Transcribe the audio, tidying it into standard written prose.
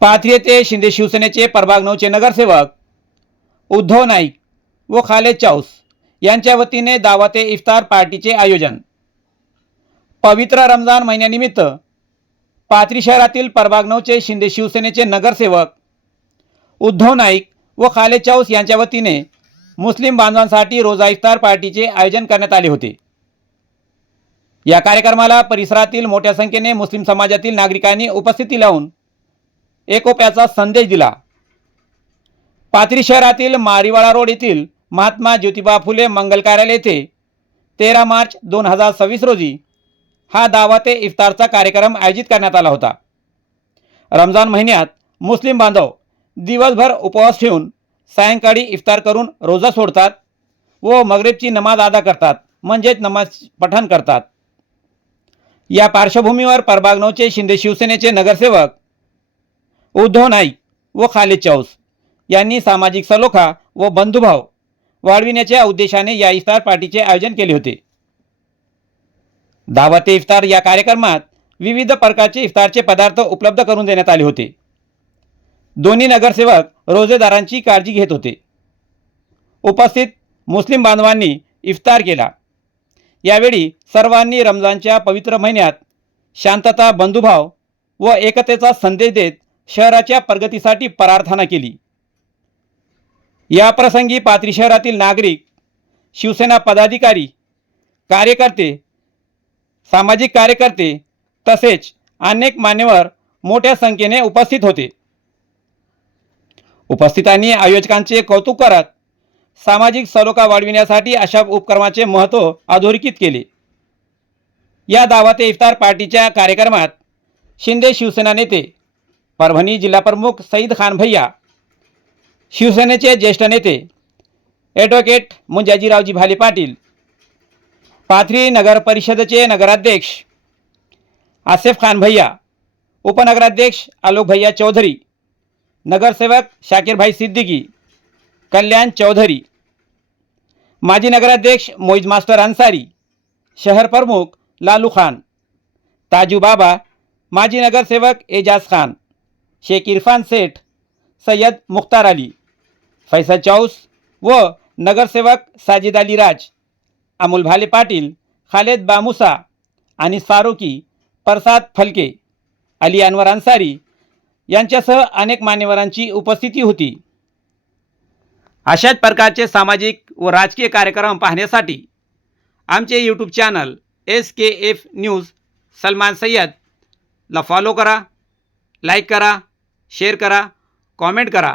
पाथरी येथे शिंदे शिवसेनेचे प्रभाग 9चे नगरसेवक उद्धव नाईक व खालेद चाऊस यांच्या वतीने दावत ए इफ्तार पार्टीचे आयोजन। पवित्र रमजान महिन्यानिमित्त पाथरी शहरातील प्रभाग 9चे शिंदे शिवसेनेचे नगरसेवक उद्धव नाईक व खालेद चाऊस यांच्या वतीने मुस्लिम बांधवांसाठी रोजा इफ्तार पार्टीचे आयोजन करण्यात आले होते। या कार्यक्रमाला परिसरातील मोठ्या संख्येने मुस्लिम समाजातील नागरिकांनी उपस्थिती लावून एकोप्याचा संदेश दिला। पाथरी शहरातील मारीवाडा रोड येथील महात्मा ज्योतिबा फुले मंगल कार्यालय येथे 13 मार्च 2026 रोजी हा दावत ए इफ्तारचा कार्यक्रम आयोजित करण्यात आला होता। रमजान महिन्यात मुस्लिम बांधव दिवसभर उपवास ठेवून सायंकाळी इफ्तार करून रोजा सोडतात व मगरिबची नमाज अदा करतात, म्हणजेच नमाज पठण करतात। या पार्श्वभूमीवर प्रभाग 9चे शिंदे शिवसेनेचे नगरसेवक उद्धव नाईक व खालेद चाऊस यांनी सामाजिक सलोखा व बंधुभाव वाढविण्याच्या उद्देशाने या इफ्तार पार्टीचे आयोजन केले होते। दावत ए इफ्तार या कार्यक्रमात विविध प्रकारचे इफ्तारचे पदार्थ उपलब्ध करून देण्यात आले होते। दोन्ही नगरसेवक रोजेदारांची काळजी घेत होते। उपस्थित मुस्लिम बांधवांनी इफ्तार केला। यावेळी सर्वांनी रमजानच्या पवित्र महिन्यात शांतता, बंधुभाव व एकतेचा संदेश देत शहराच्या प्रगतीसाठी प्रार्थना केली। या प्रसंगी पाथरी शहरातील नागरिक, शिवसेना पदाधिकारी, कार्यकर्ते, सामाजिक कार्यकर्ते तसेच अनेक मान्यवर मोठ्या संख्येने उपस्थित होते। उपस्थितांनी आयोजकांचे कौतुक करत सामाजिक सलोखा वाढविण्यासाठी अशा उपक्रमाचे महत्त्व अधोरेखित केले। या दावत ए इफ्तार पार्टीच्या कार्यक्रमात शिंदे शिवसेना नेते, परभणी जिल्हा प्रमुख सईद खान भैया, शिवसेनेचे ज्येष्ठ नेते ॲडव्होकेट मुंजाजीरावजी भाले पाटील, पाथरी नगर परिषदेचे नगराध्यक्ष आसिफ खान भैया, उपनगराध्यक्ष आलोक भैया चौधरी, नगरसेवक शाकिर भाई सिद्दीकी, कल्याण चौधरी, माजी नगराध्यक्ष मोइज मास्टर अंसारी, शहर प्रमुख लालू खान, ताजू बाबा, माजी नगरसेवक एजाज खान, शेख इरफान सेठ, सैयद मुख्तार अली, फैसल चाऊस व नगरसेवक साजिद अली राज, अमोल भाले पाटील, खालेद बामुसा आणि फारुकी, प्रसाद फलके, अली अनवर अंसारी यांच्यासह अनेक मान्यवरांची उपस्थिती होती। अशाच प्रकारचे सामाजिक व राजकीय कार्यक्रम पाहण्यासाठी आमचे YouTube channel SKF news Salman सय्यदला फॉलो करा, लाईक करा, शेअर करा, कॉमेंट करा।